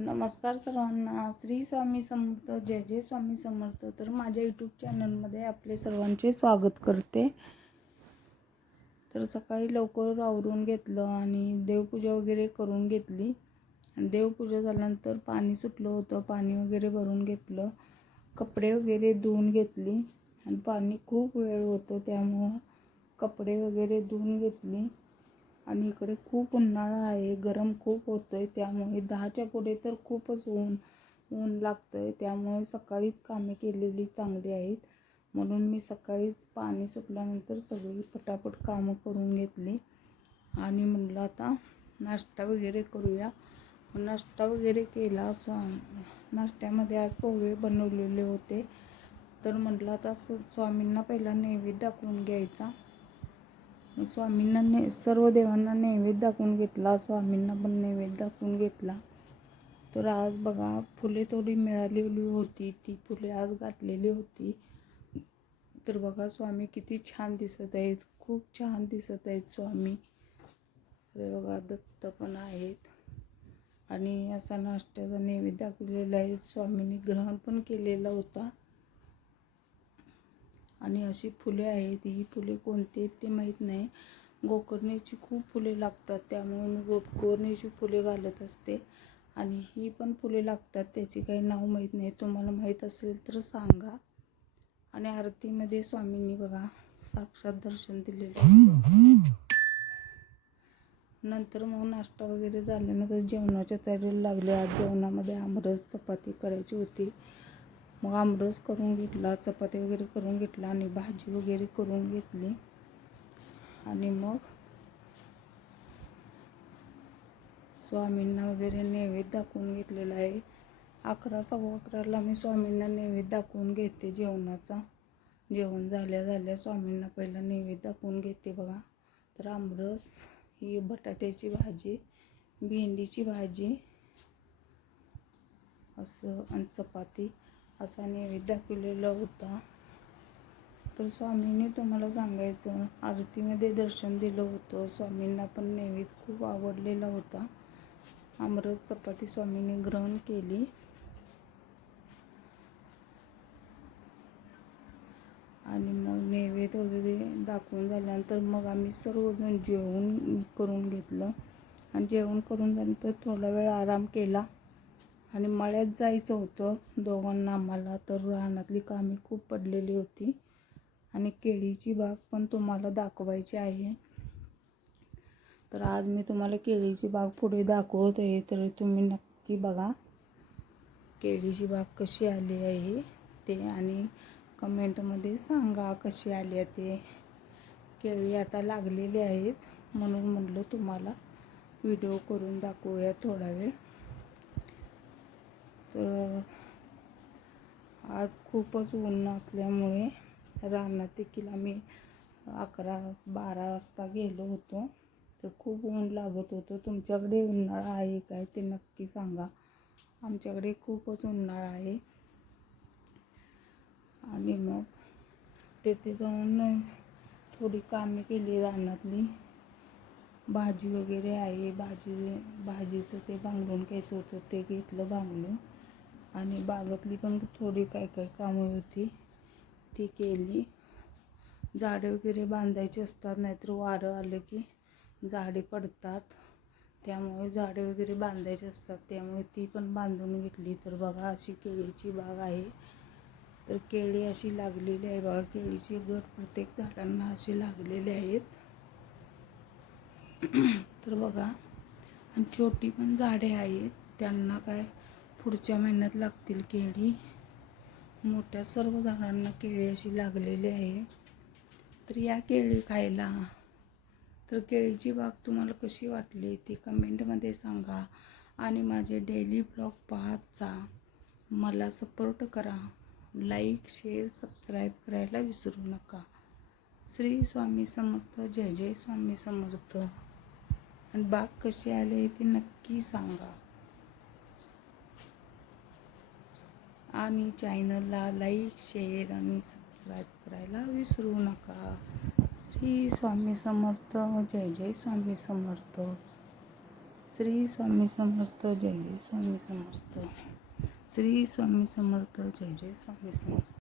नमस्कार सर्वांना. श्री स्वामी समर्थ. जय जय स्वामी समर्थ. तर माझ्या यूट्यूब चॅनलमध्ये आपले सर्वांचे स्वागत करते. तर सकाळी लवकर आवरून घेतलं आणि देवपूजा वगैरे करून घेतली. आणि देवपूजा झाल्यानंतर पाणी सुटलं होतं, पाणी वगैरे भरून घेतलं, कपडे वगैरे धुवून घेतली. आणि पाणी खूप वेळ होतं त्यामुळं कपडे वगैरे धुवून घेतली. आणि इकडे खूप उन्हाळा आहे, गरम खूप होतं आहे, त्यामुळे 10च्या पुढे तर खूपच ऊन लागतं आहे. त्यामुळे सकाळीच कामे केलेली चांगली आहेत. म्हणून मी सकाळीच पाणी सुटल्यानंतर सगळी पटापट कामं करून घेतली. आणि म्हणलं आता नाश्ता वगैरे करूया. नाश्ता वगैरे केला. नाश्त्यामध्ये आज पोहे बनवलेले होते. तर म्हटलं आता स्वामींना पहिला नैवेद्य दाखवून घ्यायचा. स्वामींना सर्व देवांना नैवेद्य दाखवून घेतला, स्वामींना पण नैवेद्य दाखवून घेतला. तर आज बघा फुले थोडी मिळालेली होती, ती फुले आज घातलेली होती. तर बघा स्वामी किती छान दिसत आहेत, खूप छान दिसत आहेत स्वामी. तर बघा दत्त पण आहेत. आणि असा नाश्त्याचा नैवेद्य दाखवलेला आहे. स्वामींनी ग्रहण पण केलेला होता. आणि अशी फुले आहेत. ही फुले कोणती आहेत ते माहीत नाही. गोकर्णीची खूप फुले लागतात, त्यामुळे मी गोकर्णीची फुले घालत असते. आणि ही पण फुले लागतात, त्याची काही नाव माहीत नाही. तुम्हाला माहीत असेल तर सांगा. आणि आरतीमध्ये स्वामींनी बघा साक्षात दर्शन दिलेलं होतं. नंतर मग नाश्ता वगैरे झाल्यानंतर जेवणाच्या तयारीला लागले. आज जेवणामध्ये आमरस चपाती करायची होती. मग आमरस करून घेतला, चपाती वगैरे करून घेतला आणि भाजी वगैरे करून घेतली. आणि मग स्वामींना वगैरे नैवेद्य दाखवून घेतलेला आहे. 11 सव्वा 11ला मी स्वामींना नैवेद्य दाखवून घेते जेवणाचा. जेवण झाल्या स्वामींना पहिला नैवेद्य दाखवून घेते बघा. तर आमरस, ही बटाट्याची भाजी, भेंडीची भाजी असं आणि चपाती असा नैवेद्य दाखवलेला होता. तर स्वामींनी तुम्हाला सांगायचं आरतीमध्ये दर्शन दिलं होतं. स्वामींना पण नैवेद्य खूप आवडलेला होता. आमरस चपाती स्वामींनी ग्रहण केली. आणि मग नैवेद्य वगैरे दाखवून झाल्यानंतर मग आम्ही सर्वजण जेवण करून घेतलं. आणि जेवण करून झाल्यानंतर थोडा वेळ आराम केला. आणि मळ्यात जायचं होतं दोघांना आम्हाला. तर रानातली कामे खूप पडलेली होती. आणि केळीची बाग पण तुम्हाला दाखवायची आहे. तर आज मी तुम्हाला केळीची बाग पुढे दाखवत आहे, तर तुम्ही नक्की बघा केळीची बाग कशी आली आहे ते. आणि कमेंटमध्ये सांगा कशी आली आहे ते. केळी आता लागलेली आहेत, म्हणून म्हटलं तुम्हाला व्हिडिओ करून दाखवूया थोडा वेळ. तर आज खूपच ऊन असल्यामुळे रानात देखील आम्ही 11-12 वाजता गेलो होतो. तर खूप ऊन लागत होतं. तुमच्याकडे उन्हाळा आहे काय ते नक्की सांगा. आमच्याकडे खूपच उन्हाळा आहे. आणि मग तेथे जाऊन थोडी कामे केली रानातली. भाजी वगैरे आहे, भाजीचं ते भांगरून घ्यायचं होतं, ते घेतलं भांगरून. आणि बागातली पण थोडी काय कामं होती ती केली. झाडे वगैरे बांधायची असतात, नाहीतर वारं आलं की झाडे पडतात, त्यामुळे झाडे वगैरे बांधायची असतात, त्यामुळे ती पण बांधून घेतली. तर बघा अशी केळीची बाग आहे. तर केळी अशी लागलेली आहे बघा. केळीची गठ प्रत्येक झाडांना अशी लागलेले आहेत. तर बघा, आणि छोटी पण झाडे आहेत, त्यांना काय पुढच्या महिन्यात लागतील केळी. मोठ्या सर्व झाडांना केळी अशी लागलेली आहे. तर या केळी खायला. तर केळीची बाग तुम्हाला कशी वाटली ती कमेंटमध्ये सांगा. आणि माझे डेली ब्लॉग पाहत जा. मला सपोर्ट करा. लाईक, शेअर, सबस्क्राईब करायला विसरू नका. श्री स्वामी समर्थ. जय जय स्वामी समर्थ. आणि बाग कशी आली ते नक्की सांगा. आणि चॅनलला लाईक, शेअर आणि सबस्क्राईब करायला विसरू नका. श्री स्वामी समर्थ. जय जय स्वामी समर्थ. श्री स्वामी समर्थ, जय जय स्वामी समर्थ. श्री स्वामी समर्थ, जय जय स्वामी समर्थ.